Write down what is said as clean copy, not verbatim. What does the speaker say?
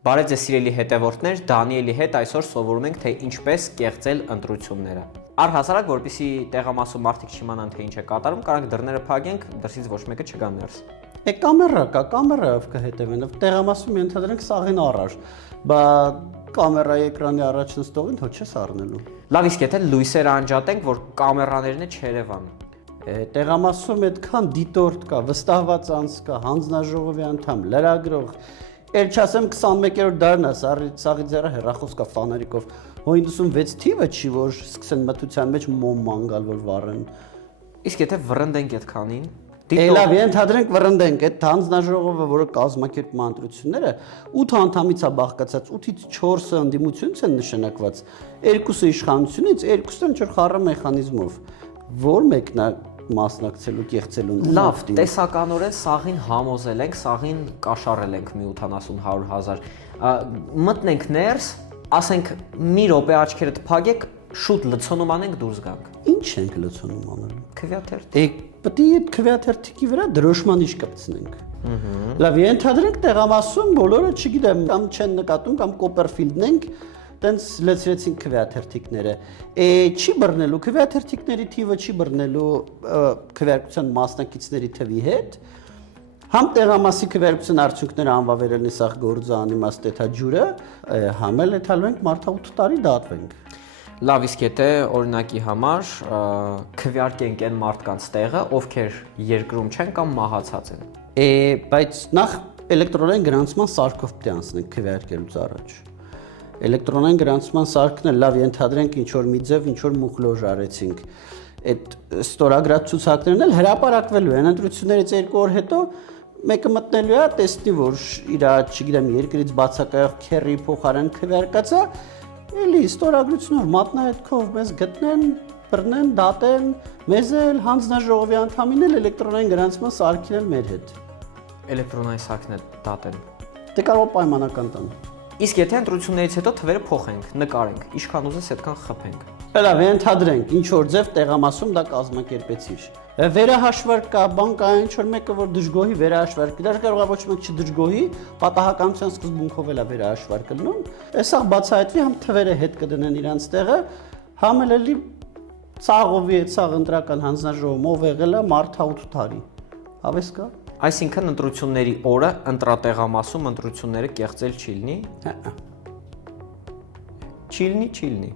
Բարև ձեզ սիրելի հետևորդներ, Դանիելի հետ այսօր սովորում ենք, թե ինչպես կեղծել ընտրությունները։ Առհասարակ, որպեսզի տեղամասում մարդիկ չիմանան, թե ինչ է կատարում, կարանք դռները փակենք, դրսից ոչ մեկը չգա ներս։ Կամերա կա, կամերայով կհետևեն, տեղամասում ենթադրենք սաղին առաջ, բա կամերայի էկրանի առաջ նստողին հո չես առնելու։ Լավ, իսկ եթե լույսերը անջատենք, որ կամերաներն է չերևան։ Տեղամասում այդքան դիտորդ կա, վստահված անձ կա, հանձնաժողովի անդամ, լրագրող, էլ չասեմ 21-րդ դարն է, սաղի ձեռը հեռախոս կա ֆանարիկով, հո 96 թիվը չի, որ սկսեն մթության մեջ մոմ մանգալ, որ վառեն։ Իսկ եթե վռնդենք այդքանին, Լավ, ենթադրենք վռնդենք, այդ հանձնաժողովը, որը կազմակերպում ընտրությունները, 8 անդամից է բաղկացած, 8-ից 4-ը ընդդիմությունից են նշանակված, 2-ը իշխանությունից, 2-ը ինչ-որ խառը մեխանիզմով, որ մեկն է մասնակցելու, կեղծելու։ Լավ, տեսականորեն սաղին համոզել ենք, սաղին կաշառել ենք մի 80-100 հազար, մտնենք ներս, ասենք մի րոպե աչքերդ փակեք, շուտ լցոնում անենք դուրս գանք։ Ինչ ենք լցոնում անելու։ Քվեաթերթ։ Պետք է այդ քվեաթերթի վրա դրոշման իջ կպցնենք։ Լավ, ենթադրենք տեղամասում բոլորը, չգիտեմ, կամ չեն նկատում, կամ Կոպերֆիլդն ենք, տենց լցրեցին քվեաթերթիկները։ Չի բռնելու քվեաթերթիկների թիվը, չի բռնելու քվեարկության մասնակիցների թվի հետ։ Համ տեղամասի քվեարկության արդյունքները անվավերելն սաղ գործը անիմաստ էթա ջուրը, համ էլ էթալու ենք մարդը 8 տարի դատվենք։ Լավ, իսկ եթե օրինակի համար քվեարկենք այն մարդկանց տեղը, ովքեր երկրում չեն կամ մահացած են։ Բայց նախ էլեկտրոնային գրանցման սարքով պետք է անցնենք քվեարկելուց առաջ։ Էլեկտրոնային գրանցման սարքն է, լավ, ենթադրենք ինչ որ մի ձև, ինչ որ մուխլոժ արեցինք։ Այդ ստորագրած ցուցակներն էլ հրապարակվելու են ընտրություններից 2 օր հետո մեկը մտնելու է, տեսնի, որ իր, չգիտեմ, երկրից բացակայող քերի փոխարեն քվեարկած է, էլի ստորագրությունով մատնահետքով մեզ գտնեն, բռնեն, դատեն, մեզ էլ հանձնաժողովի անդամին էլ էլեկտրոնային գրանցման սարքին էլ մեր հետ։ Էլեկտրոնային սարքն է դատեն։ Դե կարող է պայմանական տան։ Իսկ եթե ընտրություններից հետո թվերը փոխենք, նկարենք, ինչքան ուզես այդքան խփենք։ Լավ, ենթադրենք, ինչ որ ձև տեղամասում դա կազմակերպեցիր։ Վերահաշվարկ կա, բան կա, ինչ որ մեկը որ դժգոհի վերահաշվարկի, դա կարող է ոչ մեկ չդժգոհի, պատահականության սկզբունքով էլ է վերահաշվարկը լինում։ Այսա բացահայտվի, համ թվերը հետ կդնեն իրանց տեղը, համ էլի ցաղովի այդ ցաղ ընտրական հանձնաժողովում ով եղել է մարդը 8 տարի։ Հավես կա։ Այսինքն ընտրությունների օրը ընտրատեղամասում ընտրությունները կեղծել չի լինի։ Չի լինի։